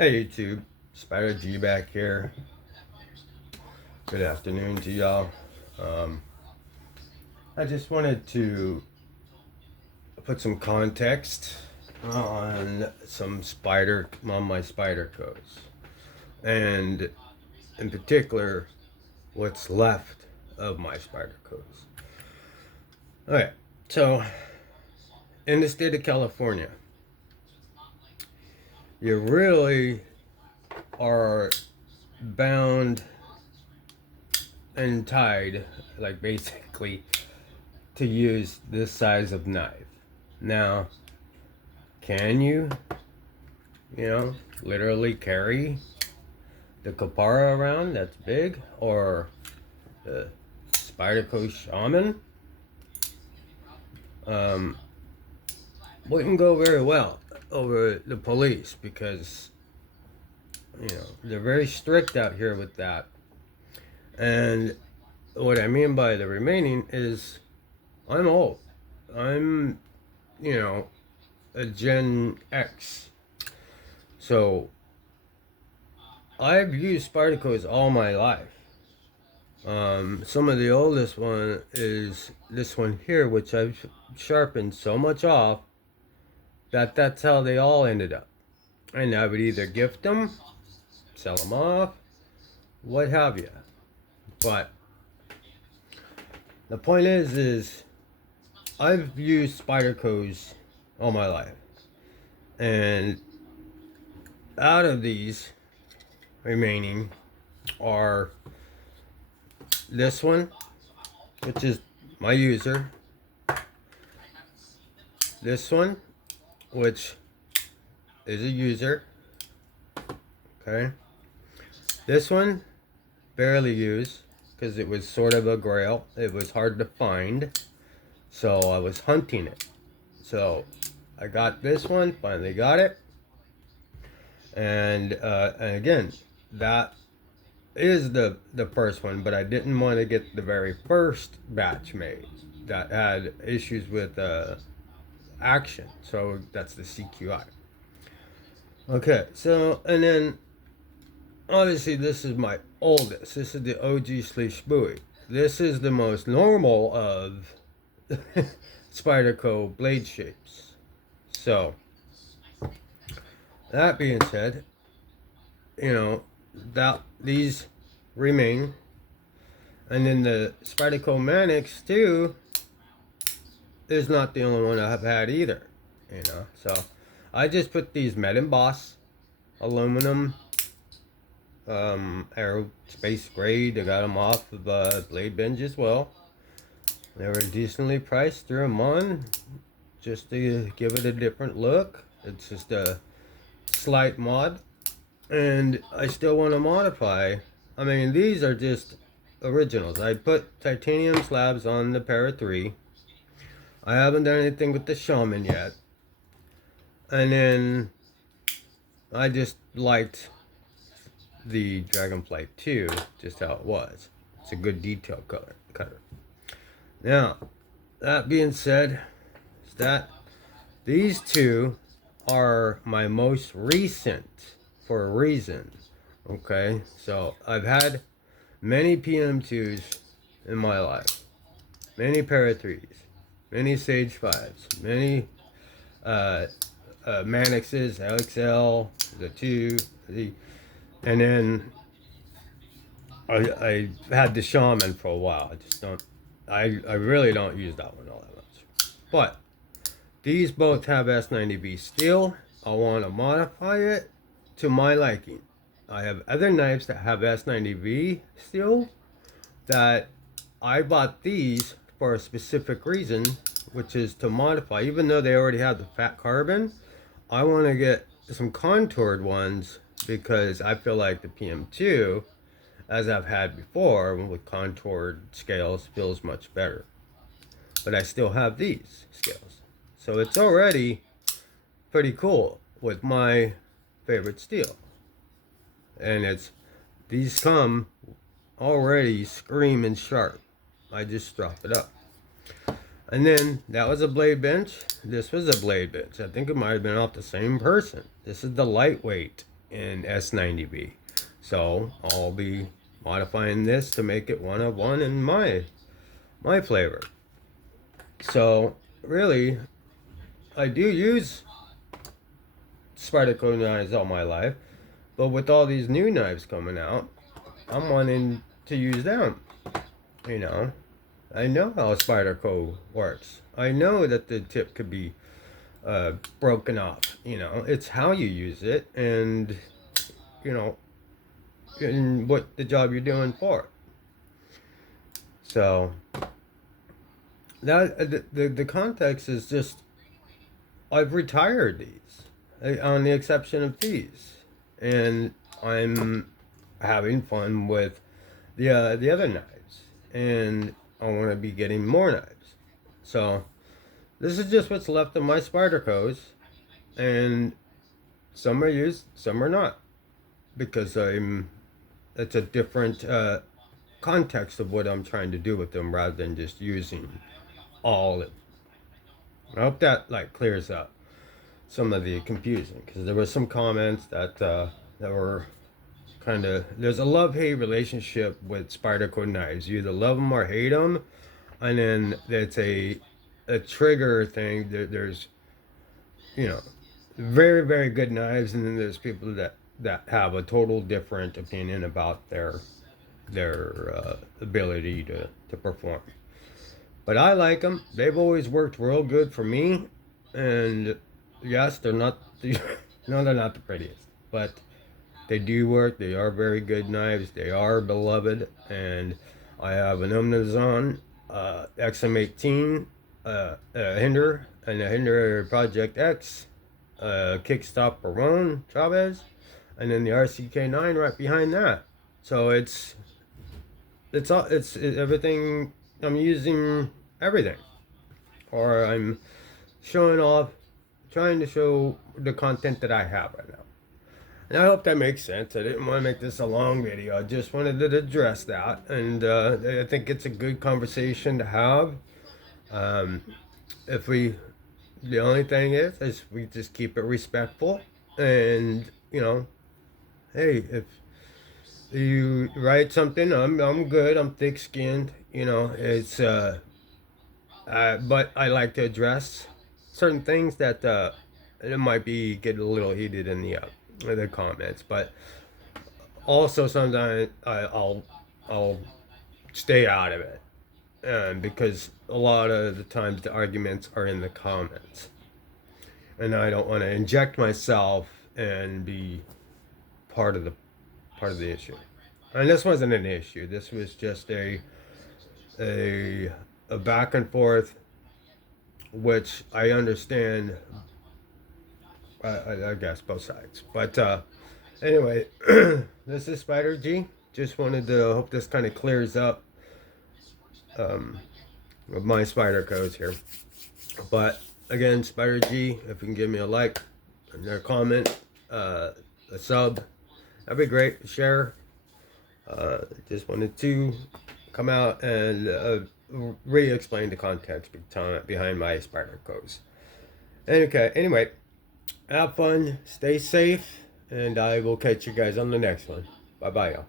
Hey YouTube, Spider G back here. Good afternoon to y'all. I just wanted to put some context on my Spydercos, and in particular, what's left of my Spydercos. Alright, so in the state of California, you really are bound and tied, like basically, to use this size of knife. Now, can you literally carry the Kapara around that's big, or the Spyderco Shaman? Wouldn't go very well over the police because they're very strict out here with that. And what I mean by the remaining is I'm old. I'm a Gen X. So I've used Spydercos all my life. Some of the oldest one is this one here, which I've sharpened so much off that that's how they all ended up. And I would either gift them, sell them off, what have you. But the point is I've used Spydercos all my life. And out of these remaining are this one, which is my user, this one, which is a user, okay, this one barely used because it was sort of a grail. It was hard to find, so I was hunting it. So I got this one, finally got it. And again, that is the first one, but I didn't want to get the very first batch made that had issues with action. So that's the CQI. Okay, so, and then obviously this is my oldest. This is the OG Sleeve Bowie. This is the most normal of Spyderco blade shapes. So that being said, that these remain, and then the Spyderco Manix too is not the only one I've had either. So I just put these Med Emboss aluminum aerospace grade. I got them off of Blade Binge as well. They were decently priced, threw them on just to give it a different look. It's just a slight mod, and I still want to modify. I mean, these are just originals. I put titanium slabs on the Para 3. I haven't done anything with the Shaman yet. And then I just liked the Dragonflight 2, just how it was. It's a good detail cutter. Now, that being said, these two are my most recent for a reason. Okay, so I've had many PM2s in my life, many Para 3s, many Sage 5s, many Manixes, LXL, the 2, and then I had the Shaman for a while. I really don't use that one all that much. But these both have S90V steel. I want to modify it to my liking. I have other knives that have S90V steel that I bought these for a specific reason, which is to modify. Even though they already have the fat carbon, I want to get some contoured ones because I feel like the PM2, as I've had before with contoured scales, feels much better. But I still have these scales, so it's already pretty cool with my favorite steel. And these come already screaming sharp. I just dropped it up. And then that was a blade bench. This was a blade bench. I think it might have been off the same person. This is the lightweight in S90B. So I'll be modifying this to make it 1 of 1 in my flavor. So really, I do use Spyderco knives all my life, but with all these new knives coming out, I'm wanting to use them. You know, I know how Spyderco works. I know that the tip could be broken off. You know, it's how you use it, and you know, and what the job you're doing for it. So that the context is just I've retired these, on the exception of these, and I'm having fun with the other knives, and I want to be getting more knives. So this is just what's left of my Spydercos, and some are used, some are not, because it's a different context of what I'm trying to do with them rather than just using all of them. I hope that like clears up some of the confusion, because there were some comments that that were kind of, there's a love-hate relationship with Spyderco knives. You either love them or hate them, and then it's a trigger thing. There's, you know, very good knives, and then there's people that have a total different opinion about their ability to perform. But I like them. They've always worked real good for me, and yes, they're not the no, they're not the prettiest, but they do work. They are very good knives. They are beloved, and I have an Omnizon XM18 Hinder, and a Hinder Project X kickstop Barone Chavez, and then the RCK9 right behind that. So it's all it's everything. I'm using everything, or I'm showing off, trying to show the content that I have right now. And I hope that makes sense. I didn't want to make this a long video. I just wanted to address that, and I think it's a good conversation to have. Um, if we, the only thing is we just keep it respectful, and you know, hey, if you write something, I'm good. I'm thick-skinned. You know, it's but I like to address certain things that it might be get a little heated in the comments, but also sometimes I'll stay out of it, because a lot of the times the arguments are in the comments, and I don't want to inject myself and be part of the issue. And this wasn't an issue. This was just a back and forth, which I understand. I guess both sides, but anyway, this is Spider G. Just wanted to hope this kind of clears up my Spydercos here. But again, Spider G, if you can give me a like and a comment, a sub, that'd be great. Share. Just wanted to come out and re-explain the context behind my Spydercos. Okay, anyway, have fun, stay safe, and I will catch you guys on the next one. Bye bye, y'all.